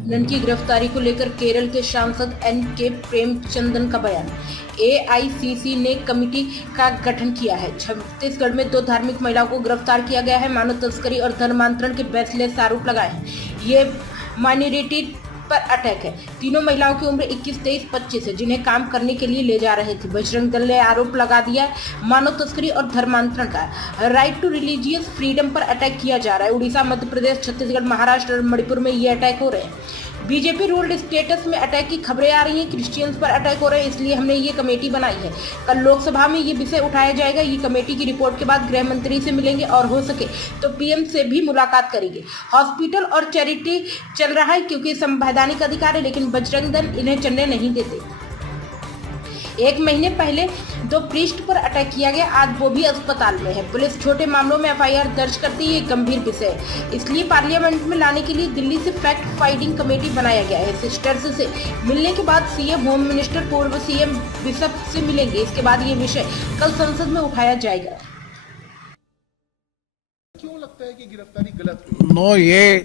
None की गिरफ्तारी को लेकर केरल के सांसद एन.के. प्रेमचंदन का बयान। एआईसीसी ने कमेटी का गठन किया है। छत्तीसगढ़ में 2 धार्मिक महिलाओं को गिरफ्तार किया गया है। मानव तस्करी और धर्मांतरण के बेसलेस आरोप लगाए हैं। ये माइनॉरिटी पर अटैक है। तीनों महिलाओं की उम्र 21, 23, 25 है, जिन्हें काम करने के लिए ले जा रहे थे। बजरंग दल ने आरोप लगा दिया है मानव तस्करी और धर्मांतरण का। राइट टू रिलीजियस फ्रीडम पर अटैक किया जा रहा है। उड़ीसा, मध्य प्रदेश, छत्तीसगढ़, महाराष्ट्र और मणिपुर में ये अटैक हो रहे हैं। बीजेपी रूल्ड स्टेट्स में अटैक की खबरें आ रही हैं। क्रिश्चियंस पर अटैक हो रहे हैं, इसलिए हमने ये कमेटी बनाई है। कल लोकसभा में ये विषय उठाया जाएगा। ये कमेटी की रिपोर्ट के बाद गृह मंत्री से मिलेंगे और हो सके तो पीएम से भी मुलाकात करेंगे। हॉस्पिटल और चैरिटी चल रहा है क्योंकि संवैधानिक अधिकार है, लेकिन बजरंग दल इन्हें चलने नहीं देते। 1 महीने पहले 2 प्रीस्ट पर अटैक किया गया, आज वो भी अस्पताल में है। पुलिस छोटे मामलों में एफआईआर दर्ज करती है, ये गंभीर विषय है। इसलिए पार्लियामेंट में लाने के लिए दिल्ली से फैक्ट फाइंडिंग कमेटी बनाया गया है। सिस्टर्स से मिलने के बाद सीएम, होम मिनिस्टर, पूर्व सीएम बिशप से मिलेंगे। इसके बाद ये विषय कल संसद में उठाया जाएगा। क्यों लगता है कि गिरफ्तारी गलत हुई? नो, ये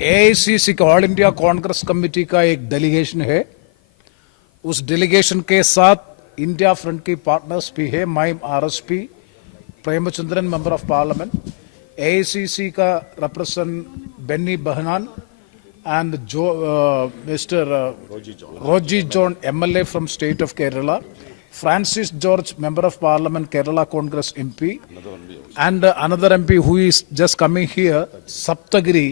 एआईसीसी का ऑल इंडिया कांग्रेस कमेटी का एक डेलीगेशन है। उस डेलीगेशन के साथ इंडिया फ्रंट की पार्टनर्स भी है। Mime RSP Premachandran, member of parliament, AICC का रिप्रेजेंटेटिव बेनी बहनान एंड मिस्टर रोजी John MLA from state of Kerala, Francis George, member of parliament, Kerala Congress MP, and another MP who is just coming here, Saptagiri,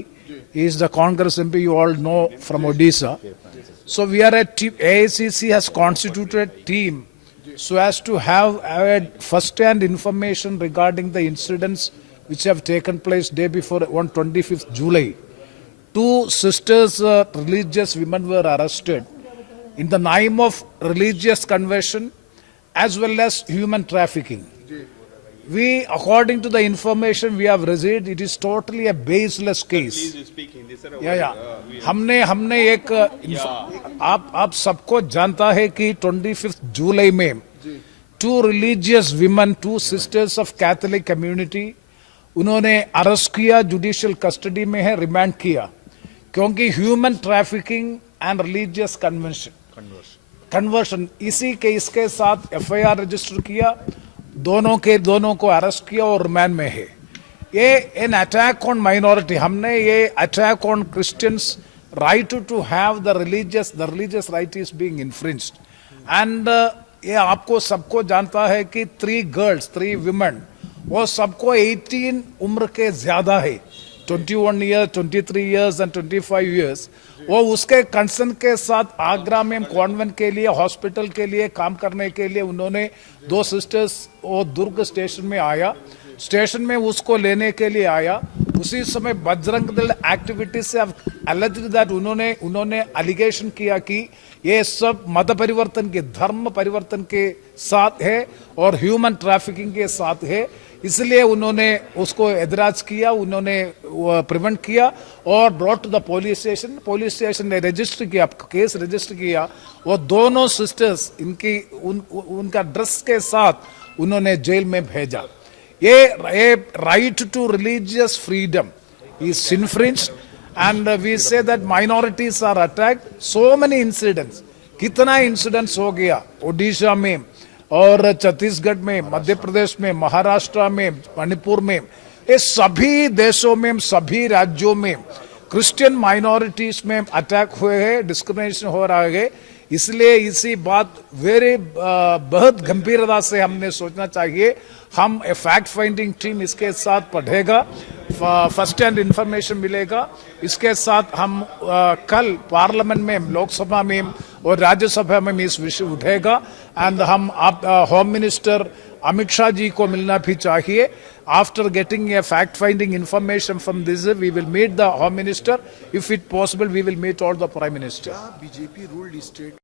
is the Congress MP you all know from Odisha. So we are a team. AICC has constituted a team so as to have first-hand information regarding the incidents which have taken place day before on 25th July. 2 sisters, religious women, were arrested in the name of religious conversion as well as human trafficking. We, according to the information we have received, it is totally a baseless case. हमने एक आप सबको जानता है कि 25th जुलाई में 2 religious women, 2 sisters of Catholic community, उन्होंने arrest किया, जुडिशियल कस्टडी में है, रिमांड किया, क्योंकि human trafficking and religious conversion इसी के इसके साथ एफआईआर रजिस्टर किया, दोनों को अरेस्ट किया और रिमांड में है। ये एन अटैक ऑन माइनॉरिटी, हमने ये attack on Christians, right to have the religious right is being infringed. And ये आपको सबको जानता है कि 3 गर्ल्स, 3 विमेन, वो सबको 18 उम्र के ज्यादा है, 21 ईयर, 23 ईयर्स एंड 25 ईयर्स। वो उसके कंसर्न के साथ आगरा में कॉन्वेंट के लिए, हॉस्पिटल के लिए काम करने के लिए उन्होंने 2 सिस्टर्स वो दुर्ग स्टेशन में आया, स्टेशन में उसको लेने के लिए आया। उसी समय बजरंग दल एक्टिविटीज से alleged that उन्होंने एलिगेशन किया कि ये सब मत परिवर्तन के, धर्म परिवर्तन के साथ है और ह्यूमन ट्रैफिकिंग के साथ है। इसलिए उन्होंने उसको एतराज किया, उन्होंने प्रिवेंट किया और brought to the police station ने रजिस्टर किया, केस रजिस्टर किया। वो दोनों सिस्टर्स उनका ड्रेस के साथ उन्होंने जेल में भेजा। ये right to religious freedom is infringed and we say that minorities are attacked. So many incidents, कितना इंसिडेंट्स हो गया ओडिशा में और छत्तीसगढ़ में, मध्य प्रदेश में, महाराष्ट्र में, मणिपुर में, ये सभी देशों में, सभी राज्यों में क्रिश्चियन माइनॉरिटीज में अटैक हुए हैं, डिस्क्रिमिनेशन हो रहा है। इसलिए इसी बात बहुत गंभीरता से हमने सोचना चाहिए। हम फैक्ट फाइंडिंग टीम इसके साथ पढ़ेगा, फर्स्ट हैंड इंफॉर्मेशन मिलेगा। इसके साथ हम कल पार्लियामेंट में, लोकसभा में और राज्यसभा में इस विषय उठेगा। एंड हम होम मिनिस्टर अमित शाह जी को मिलना भी चाहिए। After getting a fact finding information from this we will meet the home minister, if it possible we will meet all the prime minister. BJP ruled state